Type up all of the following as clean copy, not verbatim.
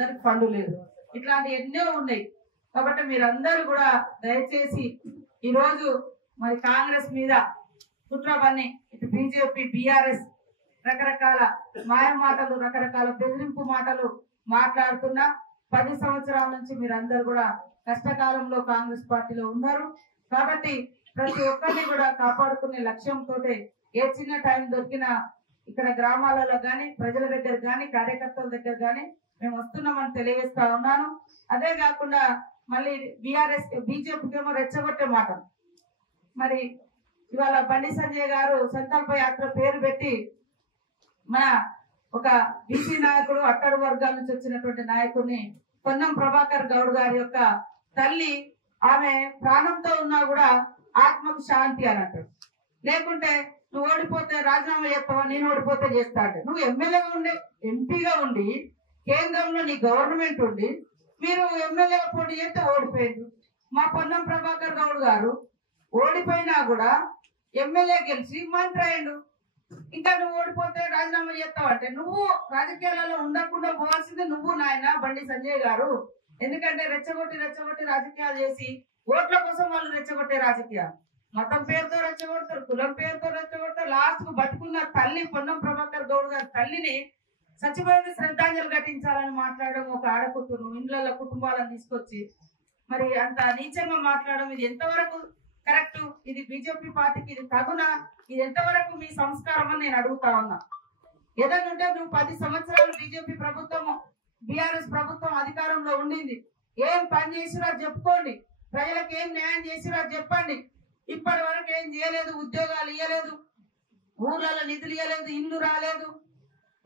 కొందరికి ఫండ్ లేదు, ఇట్లాంటి ఎన్నో ఉన్నాయి. కాబట్టి మీరందరూ కూడా దయచేసి ఈరోజు మరి కాంగ్రెస్ మీద కుట్రవన్నీ ఇటు బీజేపీ బీఆర్ఎస్ రకరకాల మాయ మాటలు రకరకాల బెదిరింపు మాటలు మాట్లాడుతున్నా 10 సంవత్సరాల నుంచి మీరందరూ కూడా కష్టకాలంలో కాంగ్రెస్ పార్టీలో ఉన్నారు. కాబట్టి ప్రతి ఒక్కరిని కూడా కాపాడుకునే లక్ష్యంతో ఏ చిన్న టైం దొరికినా ఇక్కడ గ్రామాలలో కానీ ప్రజల దగ్గర కానీ కార్యకర్తల దగ్గర కానీ మేము వస్తున్నామని తెలియజేస్తా ఉన్నాను. అదే కాకుండా మళ్ళీ బీజేపీకి ఏమో రెచ్చగొట్టే మాట. మరి ఇవాళ బండి సంజయ్ గారు సంకల్ప యాత్ర పేరు పెట్టి మన ఒక బీసీ నాయకుడు అట్టడు వర్గాల నుంచి వచ్చినటువంటి నాయకుడిని పొన్నం ప్రభాకర్ గౌడ్ గారి యొక్క తల్లి, ఆమె ప్రాణంతో ఉన్నా కూడా ఆత్మకు శాంతి అని అంటాడు. లేకుంటే నువ్వు ఓడిపోతే రాజీనామా చేస్తావా, నేను ఓడిపోతే చేస్తా అంటే నువ్వు ఎమ్మెల్యేగా ఉండి ఎంపీగా ఉండి కేంద్రంలో నీ గవర్నమెంట్ ఉండి మీరు ఎమ్మెల్యేగా పోటీ చేస్తే ఓడిపోయింది. మా పొన్నం ప్రభాకర్ గౌడ్ గారు ఓడిపోయినా కూడా ఎమ్మెల్యే గెలిచి మంత్రి అయ్యిండు. ఇంకా నువ్వు ఓడిపోతే రాజీనామా చేస్తావంటే నువ్వు రాజకీయాలలో ఉండకుండా పోవాల్సింది నువ్వు నాయన బండి సంజయ్ గారు. ఎందుకంటే రెచ్చగొట్టి రాజకీయాలు చేసి ఓట్ల కోసం వాళ్ళు రెచ్చగొట్టే రాజకీయాలు, మతం పేరుతో రెచ్చగొడతారు, కులం పేరుతో రెచ్చగొడతారు. లాస్ట్ కు బతుకున్న తల్లి పొన్నం ప్రభాకర్ గౌడ్ గారి తల్లిని చచ్చిపోయింది శ్రద్ధాంజలి ఘటించాలని మాట్లాడడం, ఒక ఆడకూతురు ఇండ్ల కుటుంబాలను తీసుకొచ్చి మరి అంత నీచంగా మాట్లాడడం, ఇది ఎంతవరకు కరెక్ట్? ఇది బీజేపీ పార్టీకి ఇది తగునా? ఇది ఎంతవరకు మీ సంస్కారం అని నేను అడుగుతా ఉన్నా. ఏదంటే నువ్వు 10 సంవత్సరాలు బీజేపీ ప్రభుత్వం బీఆర్ఎస్ ప్రభుత్వం అధికారంలో ఉండింది, ఏం పని చేసిరో చెప్పుకోండి, ప్రజలకు ఏం న్యాయం చేసిరో చెప్పండి. ఇప్పటి వరకు ఏం చేయలేదు, ఉద్యోగాలు ఇవ్వలేదు, ఊర్లలో నిధులు ఇవ్వలేదు, ఇల్లు రాలేదు,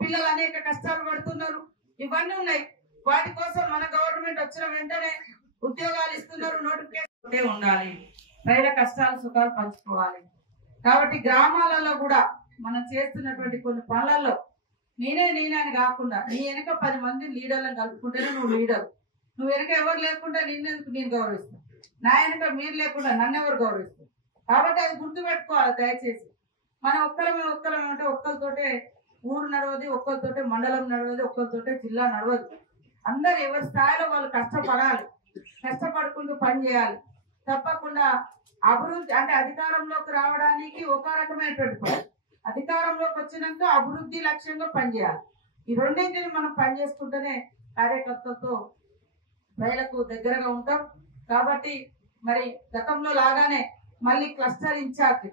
పిల్లలు అనేక కష్టాలు పడుతున్నారు. ఇవన్నీ ఉన్నాయి. వాటి కోసం మన గవర్నమెంట్ వచ్చిన వెంటనే ఉద్యోగాలు ఇస్తున్నారు, నోటిఫికేషన్ ఉండాలి, ప్రజల కష్టాలు సుఖాలు పంచుకోవాలి. కాబట్టి గ్రామాలలో కూడా మనం చేస్తున్నటువంటి కొన్ని పనులలో నేనే అని కాకుండా నీ వెనక 10 మంది లీడర్లను కలుపుకుంటేనే నువ్వు లీడర్. నువ్వు వెనక ఎవరు లేకుండా నిన్నెందుకు నేను గౌరవిస్తాను, నా వెనక మీరు లేకుండా నన్ను ఎవరు గౌరవిస్తారు? కాబట్టి అది గుర్తుపెట్టుకోవాలి దయచేసి. మనం ఒక్కరమే అంటే ఒక్కరితోటే ఊరు నడవదు, ఒక్కరితోటే మండలం నడవదు, ఒక్కరితోటే జిల్లా నడవదు. అందరు ఎవరి స్థాయిలో వాళ్ళు కష్టపడాలి, కష్టపడుకుంటూ పని చేయాలి. తప్పకుండా అభివృద్ధి అంటే అధికారంలోకి రావడానికి ఒక రకమైనటువంటి పని, అధికారంలోకి వచ్చినాక అభివృద్ధి లక్ష్యంగా పనిచేయాలి. ఈ రెండింటిని మనం పని చేసుకుంటేనే కార్యకర్తలతో ప్రజలకు దగ్గరగా ఉంటాం. కాబట్టి మరి గతంలో లాగానే మళ్ళీ క్లస్టర్ ఇన్ఛార్జ్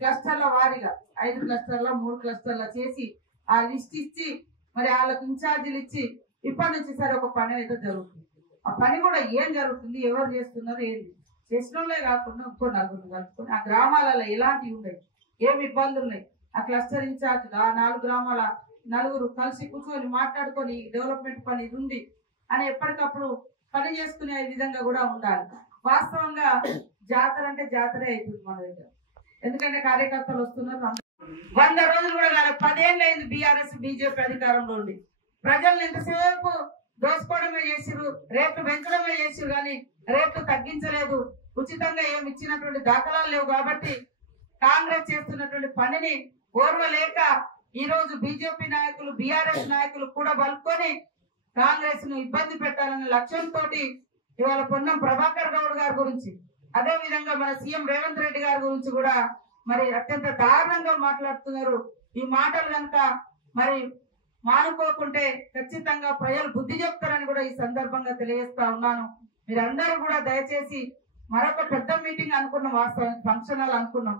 క్లస్టర్ల వారీగా 5 క్లస్టర్ల 3 క్లస్టర్ల చేసి ఆ లిస్ట్ ఇచ్చి మరి వాళ్ళకు ఇన్ఛార్జీలు ఇచ్చి ఇప్పటి నుంచి సరే ఒక పని అయితే జరుగుతుంది. ఆ పని కూడా ఏం జరుగుతుంది, ఎవరు చేస్తున్నారు, ఏంటి చేసిన వాళ్ళే కాకుండా ఇంకో నలుగురు కలుపుకొని ఆ గ్రామాలలో ఎలాంటివి ఉన్నాయి, ఏమి ఇబ్బందులు ఉన్నాయి, ఆ క్లస్టర్ ఇన్ఛార్జ్ ఆ 4 గ్రామాల నలుగురు కలిసి కూర్చొని మాట్లాడుకొని డెవలప్మెంట్ పని ఇది ఉంది అని ఎప్పటికప్పుడు పని చేసుకునే విధంగా కూడా ఉండాలి. వాస్తవంగా జాతర అంటే జాతరే అవుతుంది మన దగ్గర. ఎందుకంటే కార్యకర్తలు వస్తున్నారు, 100 రోజులు కూడా కాదు 10 ఏళ్ళు అయింది బీఆర్ఎస్ బీజేపీ అధికారంలో ఉండి. ప్రజల్ని ఎంతసేపు దోసుకోవడమే చేసిరు, రేట్లు పెంచడమే చేసిరు, కానీ రేట్లు తగ్గించలేదు, ఉచితంగా ఏమి ఇచ్చినటువంటి దాఖలాలు లేవు. కాబట్టి కాంగ్రెస్ చేస్తున్నటువంటి పనిని ఓర్వలేక ఈ రోజు బీజేపీ నాయకులు బీఆర్ఎస్ నాయకులు కూడా బలుకొని కాంగ్రెస్ ను ఇబ్బంది పెట్టాలనే లక్ష్యంతో ఇవాళ పొన్నం ప్రభాకర్ గౌడ్ గారి గురించి, అదే విధంగా మన సీఎం రేవంత్ రెడ్డి గారి గురించి కూడా మరి అత్యంత దారుణంగా మాట్లాడుతున్నారు. ఈ మాటలు కనుక మరి మానుకోకుంటే ఖచ్చితంగా ప్రజలు బుద్ధి చెప్తారని కూడా ఈ సందర్భంగా తెలియజేస్తా ఉన్నాను. మీరందరూ కూడా దయచేసి మరొక పెద్ద మీటింగ్ అనుకున్నాం, వాస్తవం ఫంక్షన్ హాల్ అనుకున్నాం,